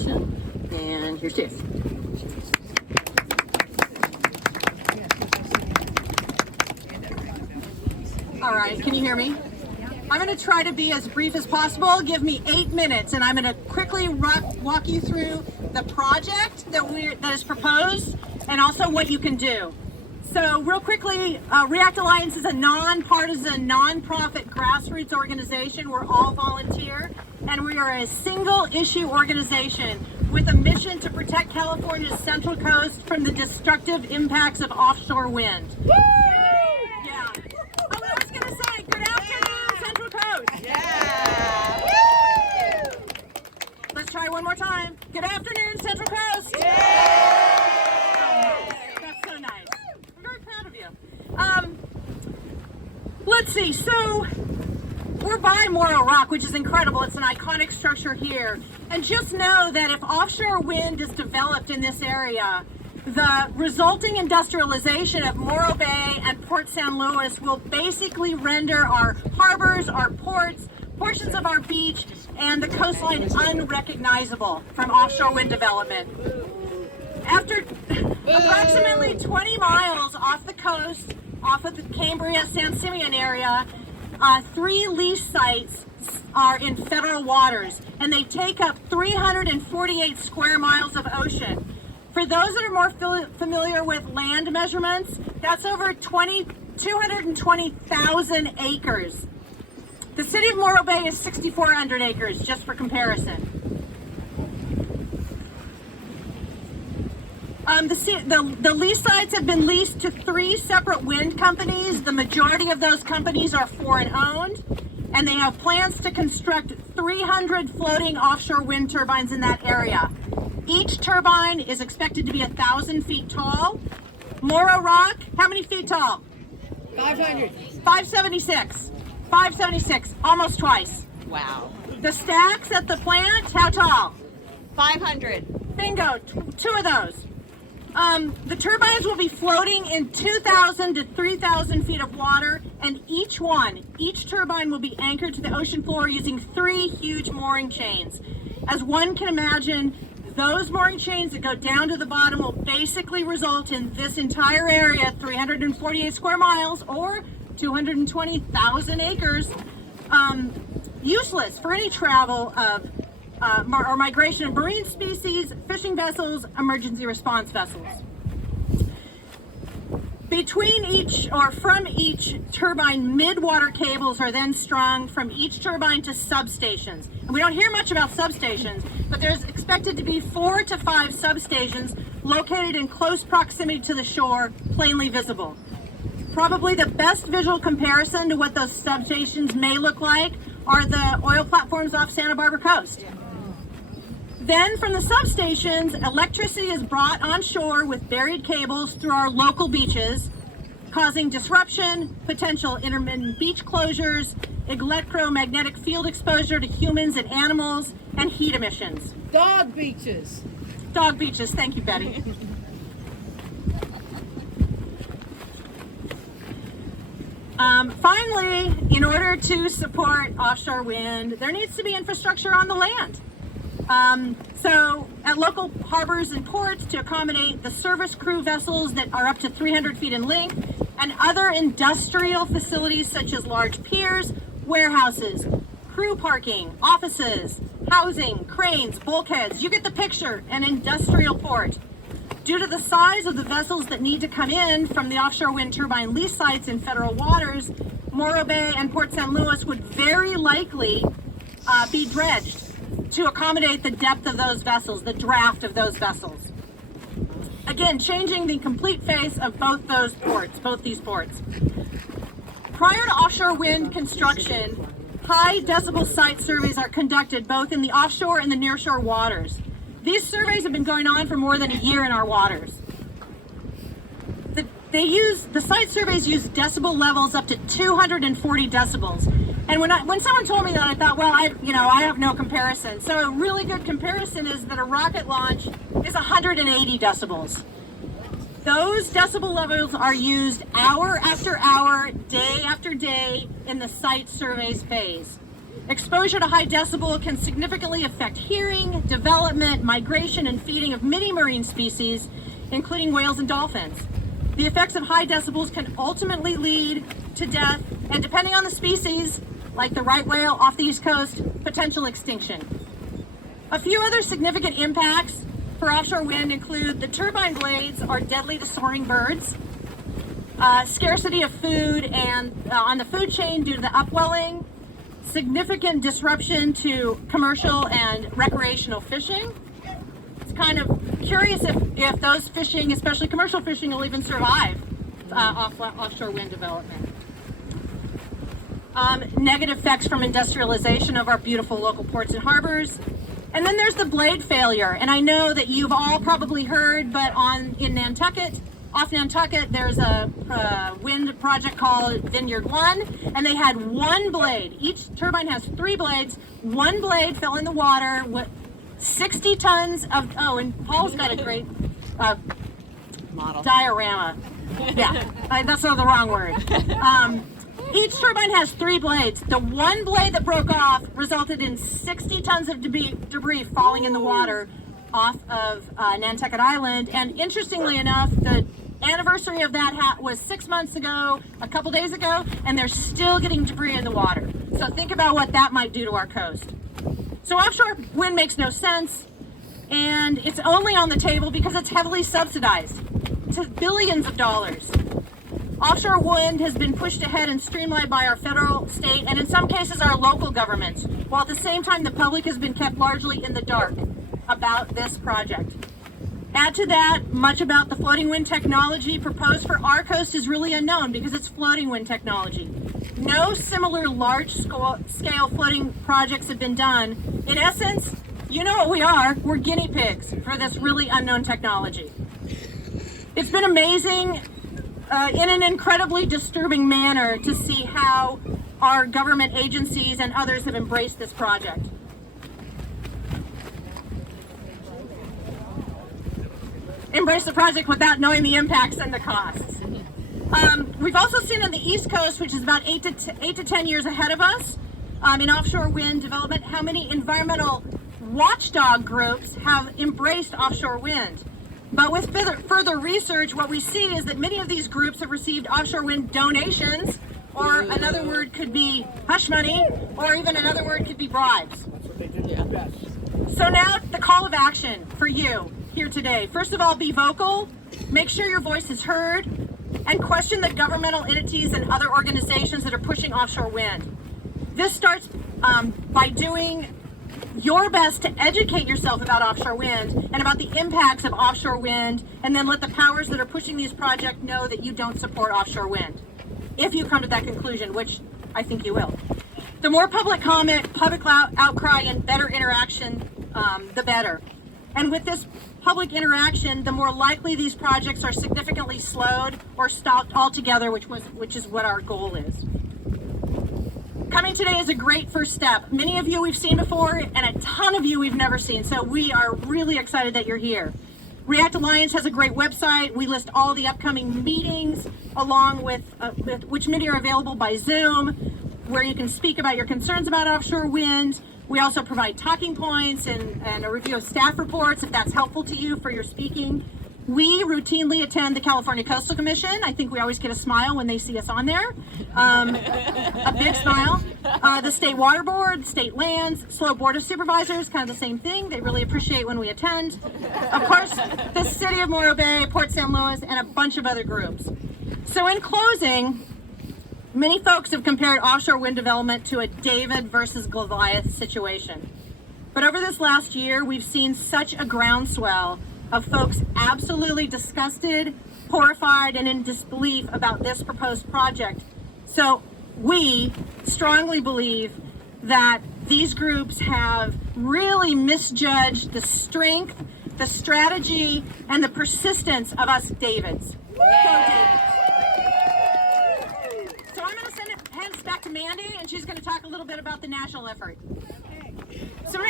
presentation. And here's Chase. All right, can you hear me? I'm going to try to be as brief as possible. Give me 8 minutes, and I'm going to quickly walk you through the project that is proposed, and also what you can do. So, real quickly, React Alliance is a nonpartisan, nonprofit grassroots organization. We're all volunteer, and we are a single-issue organization with a mission to protect California's Central Coast from the destructive impacts of offshore wind. Woo! Yeah. Oh, I was going to say, good afternoon, Central Coast. Yeah. Woo! Let's try one more time. Good afternoon, Central Coast. Yeah. That's so nice. I'm very proud of you. Let's see. So we're by Morro Rock, which is incredible. It's an iconic structure here. And just know that if offshore wind is developed in this area, the resulting industrialization of Morro Bay and Port San Luis will basically render our harbors, our ports, portions of our beach, and the coastline unrecognizable from offshore wind development. After approximately 20 miles off the coast, off of the Cambria-San Simeon area, 3 lease sites are in federal waters, and they take up 348 square miles of ocean. For those that are more familiar with land measurements, that's over 220,000 acres. The city of Morro Bay is 6,400 acres, just for comparison. The lease sites have been leased to 3 separate wind companies. The majority of those companies are foreign-owned, and they have plans to construct 300 floating offshore wind turbines in that area. Each turbine is expected to be 1,000 feet tall. Morro Rock, how many feet tall? 500. 576. 576, almost twice. Wow. The stacks at the plant, how tall? 500. Bingo, 2 of those. The turbines will be floating in 2,000 to 3,000 feet of water, and each turbine will be anchored to the ocean floor using 3 huge mooring chains. As one can imagine, those mooring chains that go down to the bottom will basically result in this entire area, 348 square miles or 220,000 acres, useless for any travel of or migration of marine species, fishing vessels, emergency response vessels. Between each or from each turbine, mid-water cables are then strung from each turbine to substations. And we don't hear much about substations, but there's expected to be 4 to 5 substations located in close proximity to the shore, plainly visible. Probably the best visual comparison to what those substations may look like are the oil platforms off Santa Barbara coast. Then from the substations, electricity is brought on shore with buried cables through our local beaches, causing disruption, potential intermittent beach closures, electromagnetic field exposure to humans and animals, and heat emissions. Dog beaches. Dog beaches, thank you, Betty. Finally, in order to support offshore wind, there needs to be infrastructure on the land. So at local harbors and ports to accommodate the service crew vessels that are up to 300 feet in length, and other industrial facilities such as large piers, warehouses, crew parking, offices, housing, cranes, bulkheads. You get the picture, an industrial port. Due to the size of the vessels that need to come in from the offshore wind turbine lease sites in federal waters, Morro Bay and Port San Luis would very likely be dredged to accommodate the depth of those vessels, the draft of those vessels. Again, changing the complete face of both these ports. Prior to offshore wind construction, high decibel site surveys are conducted both in the offshore and the nearshore waters. These surveys have been going on for more than a year in our waters. The site surveys use decibel levels up to 240 decibels. And when someone told me that, I thought, well, I have no comparison. So a really good comparison is that a rocket launch is 180 decibels. Those decibel levels are used hour after hour, day after day in the site surveys phase. Exposure to high decibel can significantly affect hearing, development, migration, and feeding of many marine species, including whales and dolphins. The effects of high decibels can ultimately lead to death, and depending on the species, like the right whale off the East Coast, potential extinction. A few other significant impacts for offshore wind include the turbine blades are deadly to soaring birds, scarcity of food and on the food chain due to the upwelling, significant disruption to commercial and recreational fishing. It's kind of curious if those fishing, especially commercial fishing, will even survive offshore wind development. Negative effects from industrialization of our beautiful local ports and harbors. And then there's the blade failure. And I know that you've all probably heard, but in Nantucket, off Nantucket, there's a wind project called Vineyard 1, and they had one blade. Each turbine has 3 blades. One blade fell in the water with 60 tons of, and Paul's got a great Model. diorama. Yeah, that's not the wrong word. Each turbine has 3 blades. The one blade that broke off resulted in 60 tons of debris falling in the water off of Nantucket Island. And interestingly enough, the anniversary of that was 6 months ago, a couple days ago, and they're still getting debris in the water. So think about what that might do to our coast. So offshore wind makes no sense, and it's only on the table because it's heavily subsidized to billions of dollars. Offshore wind has been pushed ahead and streamlined by our federal, state, and in some cases our local governments, while at the same time the public has been kept largely in the dark about this project. Add to that, much about the floating wind technology proposed for our coast is really unknown because it's floating wind technology. No similar large-scale floating projects have been done. In essence, you know what we are, we're guinea pigs for this really unknown technology. It's been amazing in an incredibly disturbing manner to see how our government agencies and others have embraced this project. Embrace the project without knowing the impacts and the costs. We've also seen on the East Coast, which is about 8 to 10 years ahead of us in offshore wind development, how many environmental watchdog groups have embraced offshore wind. But with further research, what we see is that many of these groups have received offshore wind donations, or another word could be hush money, or even another word could be bribes. That's what they do best. So now the call of action for you here today. First of all, be vocal, make sure your voice is heard, and question the governmental entities and other organizations that are pushing offshore wind. This starts by doing your best to educate yourself about offshore wind and about the impacts of offshore wind, and then let the powers that are pushing these projects know that you don't support offshore wind. If you come to that conclusion, which I think you will. The more public comment, public outcry, and better interaction, the better. And with this public interaction, the more likely these projects are significantly slowed or stopped altogether, which is what our goal is. Coming today is a great first step. Many of you we've seen before, and a ton of you we've never seen, so we are really excited that you're here. React Alliance has a great website. We list all the upcoming meetings, along with which many are available by Zoom, where you can speak about your concerns about offshore wind. We also provide talking points and a review of staff reports if that's helpful to you for your speaking. We routinely attend the California Coastal Commission. I think we always get a smile when they see us on there. A big smile. The State Water Board, State Lands, SLO Board of Supervisors, kind of the same thing. They really appreciate when we attend. Of course, the City of Morro Bay, Port San Luis, and a bunch of other groups. So in closing, many folks have compared offshore wind development to a David versus Goliath situation. But over this last year, we've seen such a groundswell of folks absolutely disgusted, horrified, and in disbelief about this proposed project. So we strongly believe that these groups have really misjudged the strength, the strategy, and the persistence of us Davids. Go Davids. So I'm going to hand it back to Mandy, and she's going to talk a little bit about the national effort. So